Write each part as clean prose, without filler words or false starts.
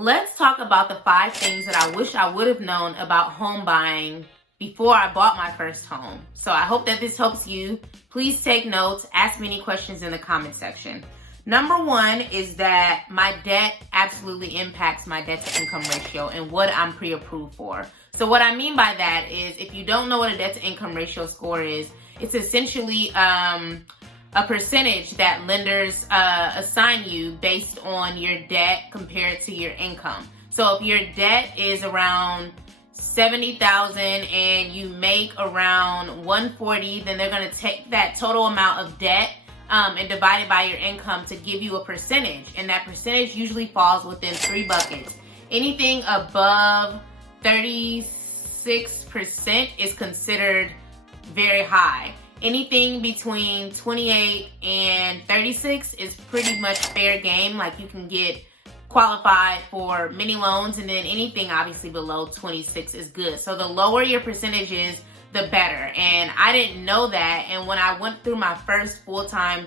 Let's talk about the 5 things that I wish I would have known about home buying before I bought my first home. So I hope that this helps you. Please take notes, ask me any questions in the comment section. Number 1 is that my debt absolutely impacts my debt to income ratio and what I'm pre-approved for. So what I mean by that is, if you don't know what a debt to income ratio score is, it's essentially a percentage that lenders assign you based on your debt compared to your income. So if your debt is around $70,000 and you make around $140,000, then they're going to take that total amount of debt and divide it by your income to give you a percentage. And that percentage usually falls within 3 buckets. Anything above 36% is considered very high. Anything between 28 and 36 is pretty much fair game. Like, you can get qualified for many loans, and then anything obviously below 26 is good. So the lower your percentage is, the better. And I didn't know that. And when I went through my first full home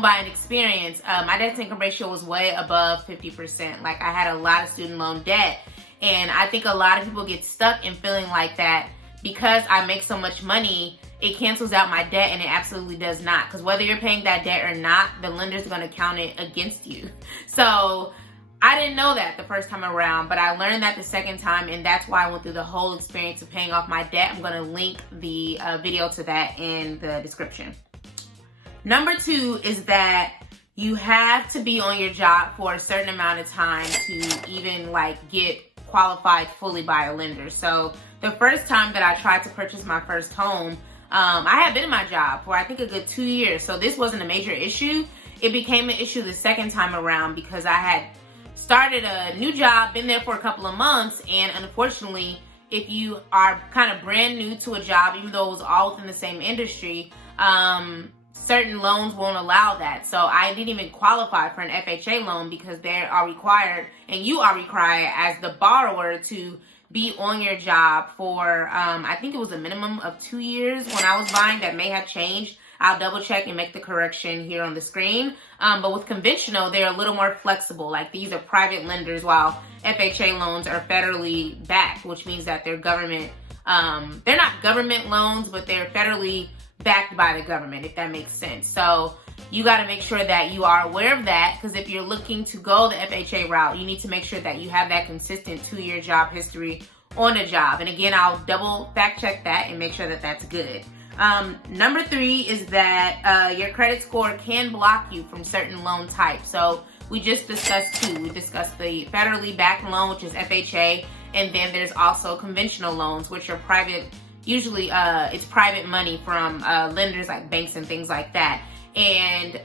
buying experience, my debt to income ratio was way above 50%. Like, I had a lot of student loan debt. And I think a lot of people get stuck in feeling like that because I make so much money, it cancels out my debt, and it absolutely does not. Because whether you're paying that debt or not, the lender's going to count it against you. So I didn't know that the first time around, but I learned that the second time, and that's why I went through the whole experience of paying off my debt. I'm going to link the video to that in the description. Number 2 is that you have to be on your job for a certain amount of time to even get qualified fully by a lender. So the first time that I tried to purchase my first home, I had been in my job for I think a good 2 years. So this wasn't a major issue. It became an issue the second time around because I had started a new job, been there for a couple of months, and unfortunately, if you are kind of brand new to a job, even though it was all within the same industry, certain loans won't allow that. So I didn't even qualify for an FHA loan because they are required, and you are required as the borrower, to be on your job for, I think it was a minimum of 2 years when I was buying. That may have changed. I'll double check and make the correction here on the screen. But with conventional, they're a little more flexible. Like, these are private lenders, while FHA loans are federally backed, which means that they're government, they're not government loans, but they're federally backed by the government, if that makes sense. So you got to make sure that you are aware of that, because if you're looking to go the FHA route, you need to make sure that you have that consistent 2-year job history on a job. And again, I'll double fact check that and make sure that that's good. Number 3 is that your credit score can block you from certain loan types. So we just discussed 2. We discussed the federally backed loan, which is FHA, and then there's also conventional loans, which are private. Usually it's private money from lenders like banks and things like that. And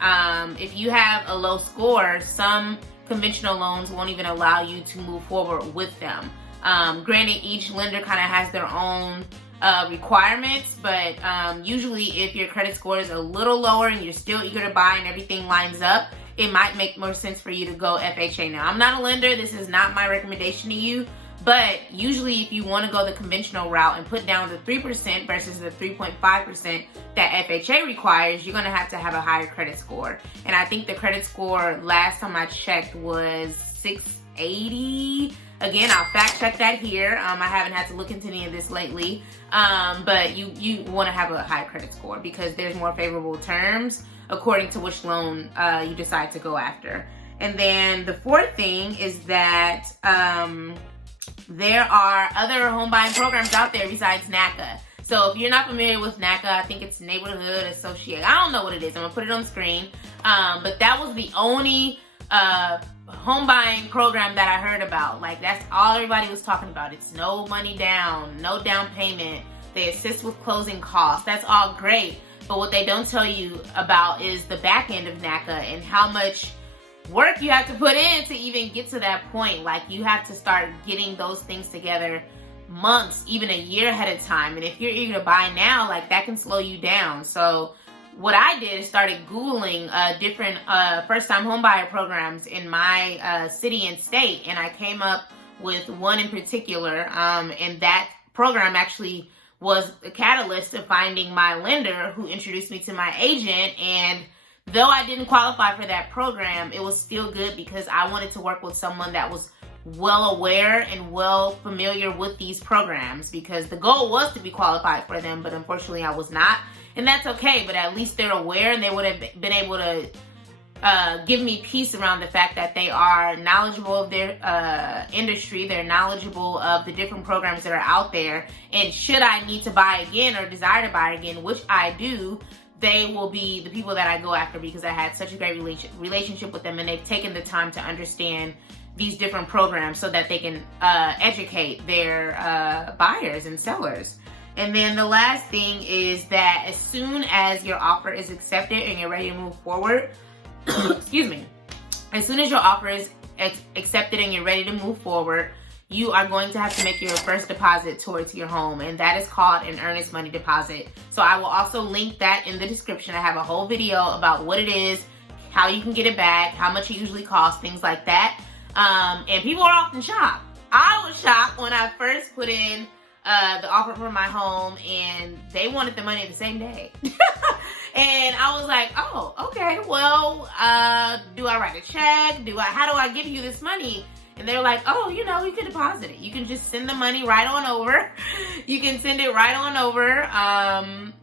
if you have a low score, some conventional loans won't even allow you to move forward with them. Granted, each lender kind of has their own requirements, but usually if your credit score is a little lower and you're still eager to buy and everything lines up, it might make more sense for you to go FHA. Now, I'm not a lender. This is not my recommendation to you. But usually if you want to go the conventional route and put down the 3% versus the 3.5% that FHA requires, you're going to have a higher credit score. And I think the credit score last time I checked was 680. Again, I'll fact check that here. I haven't had to look into any of this lately. But you want to have a high credit score because there's more favorable terms according to which loan you decide to go after. And then the 4th thing is that there are other home buying programs out there besides NACA. So if you're not familiar with NACA, I think it's Neighborhood Associate. I don't know what it is. I'm going to put it on the screen. But that was the only home buying program that I heard about. Like, that's all everybody was talking about. It's no money down, no down payment. They assist with closing costs. That's all great. But what they don't tell you about is the back end of NACA and how much work you have to put in to even get to that point. Like, you have to start getting those things together months, even a year ahead of time. And if you're eager to buy now, like, that can slow you down. So what I did is started Googling different first-time homebuyer programs in my city and state. And I came up with one in particular. And that program actually was a catalyst of finding my lender, who introduced me to my agent. And Though I didn't qualify for that program, it was still good because I wanted to work with someone that was well aware and well familiar with these programs, because the goal was to be qualified for them, but unfortunately I was not. And that's okay, but at least they're aware, and they would have been able to give me peace around the fact that they are knowledgeable of their industry. They're knowledgeable of the different programs that are out there. And should I need to buy again or desire to buy again, which I do, they will be the people that I go after because I had such a great relationship with them, and they've taken the time to understand these different programs so that they can educate their buyers and sellers. And then the last thing is that as soon as your offer is accepted and you're ready to move forward, excuse me, as soon as your offer is accepted and you're ready to move forward, you are going to have to make your first deposit towards your home, and that is called an earnest money deposit. So I will also link that in the description. I have a whole video about what it is, how you can get it back, how much it usually costs, things like that. And people are often shocked. I was shocked when I first put in the offer for my home, and they wanted the money the same day. And I was like, oh, okay, well, do I write a check? How do I give you this money? And they're like, oh, you can deposit it. You can just send the money right on over. You can send it right on over, and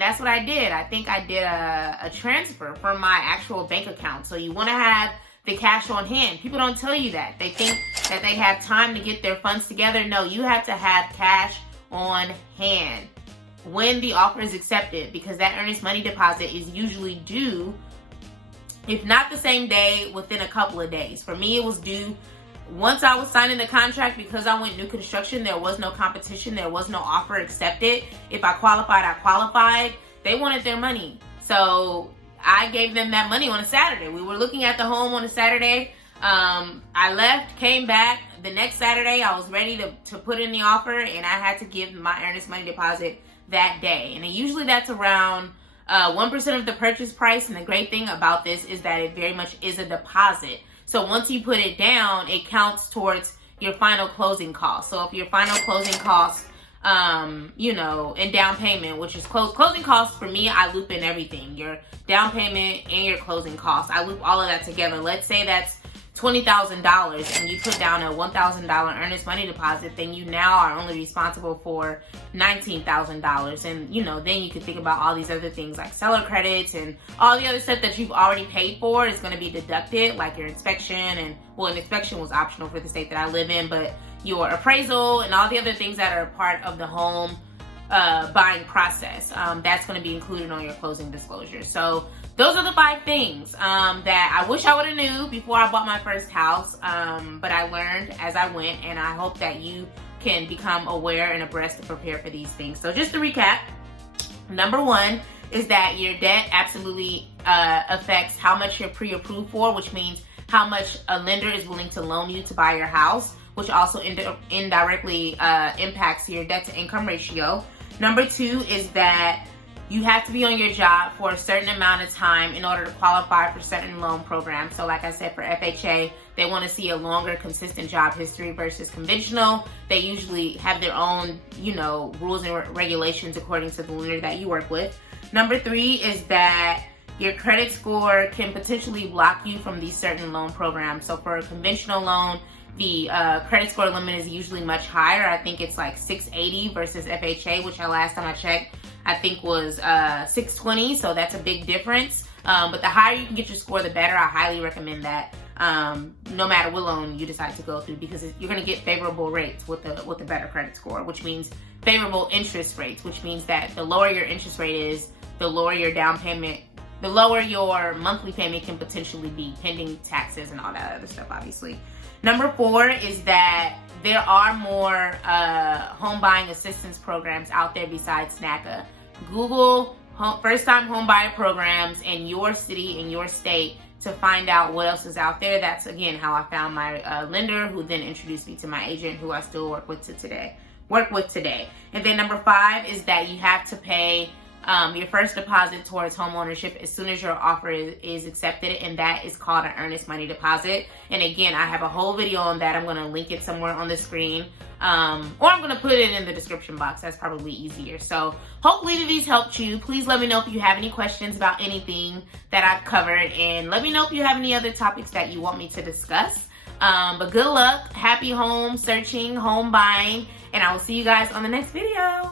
that's what I did. I think I did a transfer from my actual bank account. So you want to have the cash on hand. People don't tell you that. They think that they have time to get their funds together. No, you have to have cash on hand when the offer is accepted, because that earnest money deposit is usually due, if not the same day, within a couple of days. For me, it was due once I was signing the contract. Because I went new construction, there was no competition, there was no offer accepted. If I qualified, I qualified. They wanted their money. So I gave them that money on a Saturday. We were looking at the home on a Saturday. I left, came back. The next Saturday, I was ready to put in the offer, and I had to give my earnest money deposit that day. And usually that's around 1% of the purchase price. And the great thing about this is that it very much is a deposit. So once you put it down, it counts towards your final closing cost. So if your final closing cost, and down payment, which is closing costs, for me, I loop in everything. Your down payment and your closing costs. I loop all of that together. Let's say that's $20,000 and you put down a $1,000 earnest money deposit, then you now are only responsible for $19,000. And then you can think about all these other things like seller credits and all the other stuff that you've already paid for is going to be deducted, like your inspection, and an inspection was optional for the state that I live in, but your appraisal and all the other things that are a part of the home buying process, that's going to be included on your closing disclosure. So those are the 5 things that I wish I would have knew before I bought my first house, but I learned as I went, and I hope that you can become aware and abreast to prepare for these things. So just to recap, number 1 is that your debt absolutely affects how much you're pre-approved for, which means how much a lender is willing to loan you to buy your house, which also indirectly impacts your debt to income ratio. Number 2 is that you have to be on your job for a certain amount of time in order to qualify for certain loan programs. So like I said, for FHA, they want to see a longer, consistent job history versus conventional. They usually have their own, rules and regulations according to the lender that you work with. Number 3 is that your credit score can potentially block you from these certain loan programs. So for a conventional loan, the credit score limit is usually much higher. I think it's like 680 versus FHA, which last time I checked, I think was 620. So that's a big difference. But the higher you can get your score, the better. I highly recommend that. No matter what loan you decide to go through, because you're going to get favorable rates with a better credit score, which means favorable interest rates, which means that the lower your interest rate is, the lower your down payment, the lower your monthly payment can potentially be, pending taxes and all that other stuff, obviously. Number 4 is that there are more home buying assistance programs out there besides NACA. Google first-time home buyer programs in your city, in your state, to find out what else is out there. That's, again, how I found my lender, who then introduced me to my agent, who I still work with today. And then number 5 is that you have to pay your first deposit towards home ownership as soon as your offer is accepted, and that is called an earnest money deposit. And again, I have a whole video on that. I'm going to link it somewhere on the screen. Or I'm gonna put it in the description box. That's probably easier. So hopefully these helped you. Please let me know if you have any questions about anything that I've covered, and let me know if you have any other topics that you want me to discuss. But good luck, happy home searching, home buying, and I will see you guys on the next video.